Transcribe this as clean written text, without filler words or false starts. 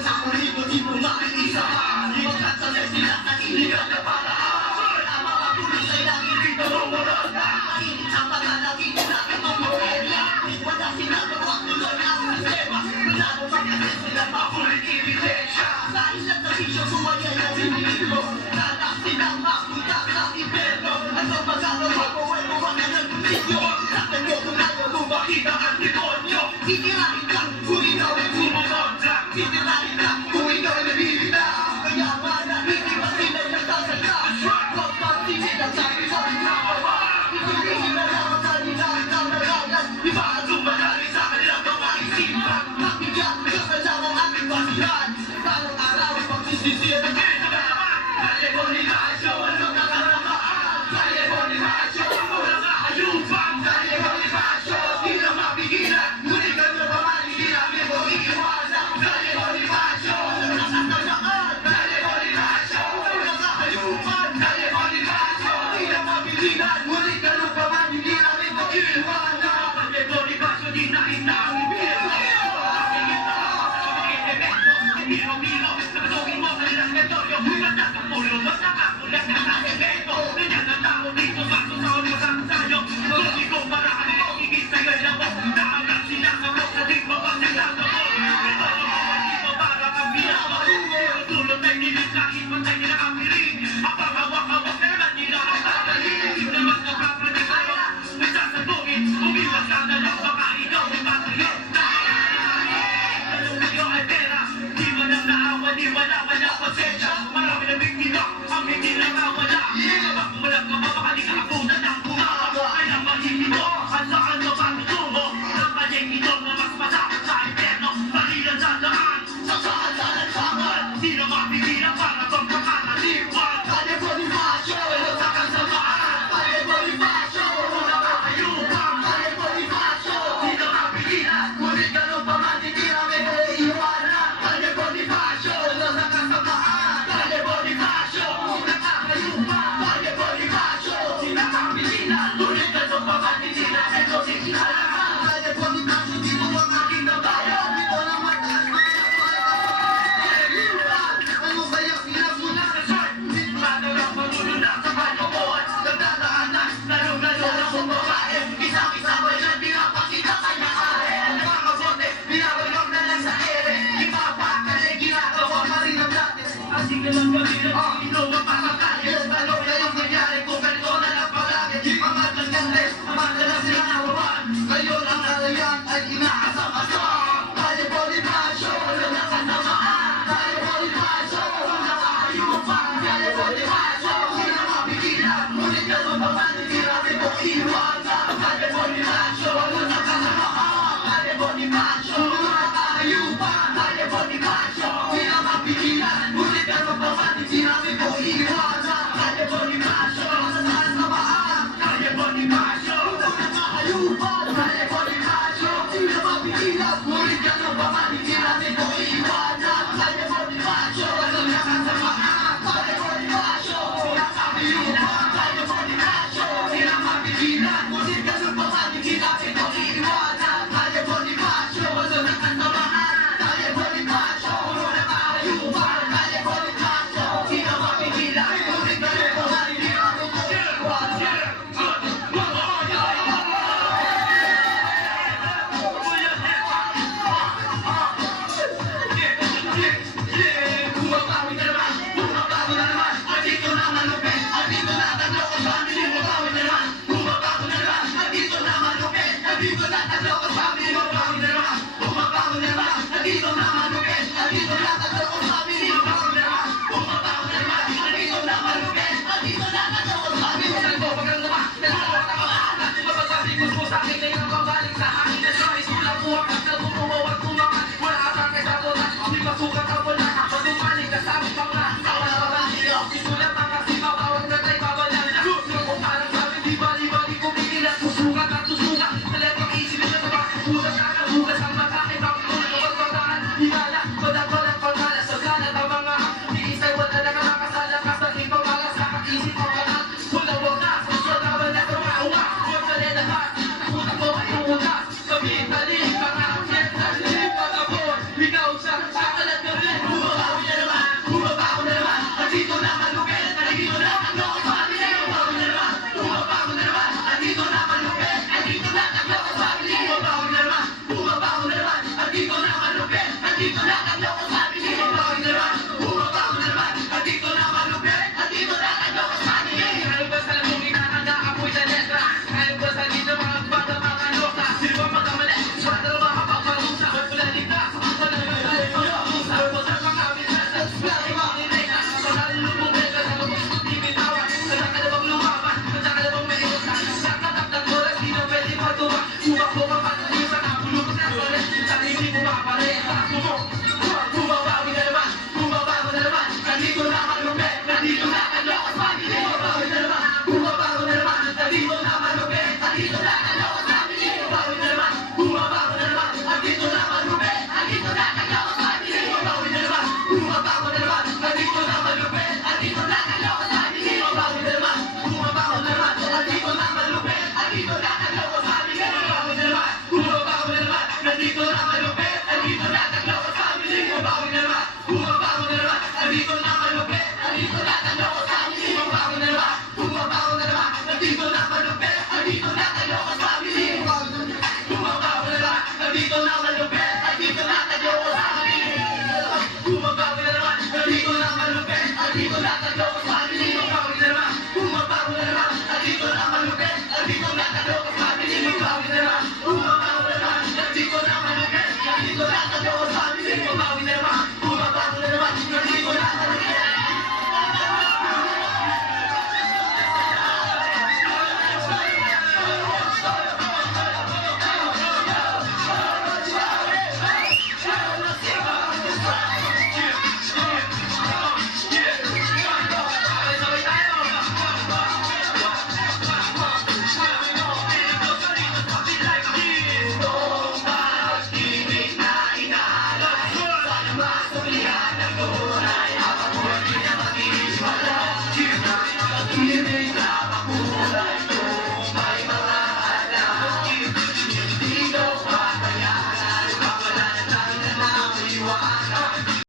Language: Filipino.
sa kulibo, di mo makikisa. Ipagkat sa sila na iligan na paraan. Wala mga pulis ay lagi dito rumunod na. Mainit sa mga nakikita natin ang modelya. Wala sinagawa tuloy ang sistema. Lalo pa kasi sila makulit ebidensya. Sa isang servisyo, sumaya yung sinililo. Nanak silang mapunta sa impero. Ano magagawa ko ay mga nagpusisyo. Saktan ko kung ayaw mo makita ang demonyo. Titirahin ka kung ikaw ay bumonodra. Titirahin ka kung ikaw ay nabibita. Kaya manahimik pa sila'y nagsasalita. Huwag magtingin ang sabi sa pinakawa. Itigil na lang ang kanilang kamaralan. Iba ang lumalari sa kanilang mga isipan. Nakbigyan ka na lang ang ating basihan. Talang araw ay pagsisisiyan ng kaya Bonifacio, ano nakaramaan? Kaya Bonifacio, wala ka hayupan. Kaya Bonifacio, di na mapigilan. Ngunit ganun pa man, hindi namin mo iiwasan. Kaya Bonifacio, ano nakaramaan? Kaya Bonifacio, wala ka hayupan. Kaya Bonifacio, di na mapigilan. Ngunit ganun pa man, hindi namin mo iiwasan. Kaya Bonifacio, di na inang ibigay. Miro-miro, nakasugin mo sa ilang teritoryo. Bukas na sa pulo, basta kakulat na nasa-evento. Ganyan ang tao dito, baso sa ulo sa ensayo. Gusto ko marami mo, higit sa ganda mo. Naangat sila sa mo, sa di mo pag nagsaso mo. Ito ang mga dito para kang pinakatungo. Tulot ay nilit kahit matay nila ang piring. Ang panghawak-hawak na naman nila ang tatayin. Hindi naman napapanig ako, may sasabungin. Umiwas ka na lang, baka ikaw ay patayin. Di wala pasensya. Marami na biktima ang hindi nakawala. Kapag walang kamapakali ka ako na nang bumaba. Ay lang mahihito at saan mo patutungo. Ang kanyang ito na mas masakit sa interno. Palilan sa daan, sa saan sa lansangan. Di na mapigilan para bang makakaliwan. Kaya Bonifacio, wala sa kasamaan. Kaya Bonifacio, wala kakayupan. Kaya Bonifacio, di na mapigilan. Ngunit ganun pa man, hindi namin mo iiwanan. Kaya Bonifacio, Kaya Bonifacio, sinakakayupan. Kaya Bonifacio, sinakapilinan. Ngunit ganun pa man, hindi namin ito sikihalan. Kaya Bonifacio, di mo ang aking nabayan. Ito lang mataas na pinapayaan. Ano kaya pinagmula na short? Sigurado lang manununa sa panood. Nagdadaanan, lalong-lalo na kung babae. Isang-isa ba yan, pinapakita kanya ahen. Mga bote, pinawalwag na lang sa ere. Ipapakali, ginagawa pa rin ang dati. Asing na lang kami na ino ang pasakali. Lalo na yung nangyari kung ganito na lang palagi. Mga ganyantes, madalas sila nawawan. Ngayon ang nalayan ay inaasam-asam. Kaya Bonifacio, wala na kasamaan. Kaya Bonifacio, wala kakayupan. Kaya Bonifacio, di na mapigilan. Ngunit ganun pa man, hindi namin mo iiwasan. Kaya Bonifacio, wala na kasamaan. Kaya Bonifacio, wala kakayupan. Kaya Bonifacio, di na mapigilan. Ngunit ganun pa man, hindi namin mo iiwasan. Kaya Bonifacio, wala na kasamaan. Kaya Bonifacio, wala kakayupan. Kaya Bonifacio, di na mapigilan. Ngunit ganun pa man, hindi namin mo iiwasan. Kaya Bonifacio, wala na kasamaan. Kaya Bonifacio, wala kakayupan. Kaya Bonifacio, di na mapigilan. Ngunit ganun pa man, hindi namin mo iiwasan. Kaya Bonifacio, wala na kasamaan. Kaya Bonifacio, wala kakayupan. Kaya Bonifacio, di na mapigilan. Andito na ang loko sa amin, bumabawi na naman, bumabawi na naman. Andito na malupit, andito na ang loko sa amin. Ano ba sa lamong inakagaapoy na letra? Ano ba sa dito mga bata mga loka? Sino ba magkamali? Sa dalawa kapagparusa, wala dita, wala na tayo pag-usa. Wala sa mga minsan, wala mga nilena. Wala lumong mega, sa lumong timitawan. Wala ka na bang lumaban, wala ka na bang maiusan. Nakataktak oras, di na pwede matuwa. Uwak mo mapatali sa kapulog na soles. Sa hindi mo mapare, takbo mo. Bumabawi na naman, bumabawi na naman. Nandito na malupit, nandito na ang loko sa amin. Bumabawi na naman, bumabawi na naman. Nandito na malupit, nandito na ang loko sa amin. Bumabawi na naman, bumabawi na naman. Nandito na malupit, nandito na ang loko sa amin. Bumabawi na naman, bumabawi na naman. Nandito na malupit, nandito na ang loko sa amin. Bumabawi na naman, bumabawi na naman. Nandito na malupit, nandito na ang loko sa amin. Bumabawi na naman, bumabawi na naman. Nandito na malupit, nandito na ang loko sa amin. Bumabawi na naman, bumabawi na naman. Nandito na malupit, nandito na ang loko sa amin. Bumabawi na naman, bumabawi na naman. Nandito na malupit, nandito na ang loko sa amin. Bumabawi na naman, nandito na malupit, nandito na ang loko sa amin. Bumabawi na naman, nandito na malupit, nandito na ang loko sa amin. Bumabawi na naman, bumabawi na naman. Nandito na malupit, nandito na ang loko sa amin. Bumabawi na naman, bumabawi na naman. Nandito na malupit, nandito na ang loko sa amin. Bumabawi na naman, bumabawi na naman. Nandito na malupit.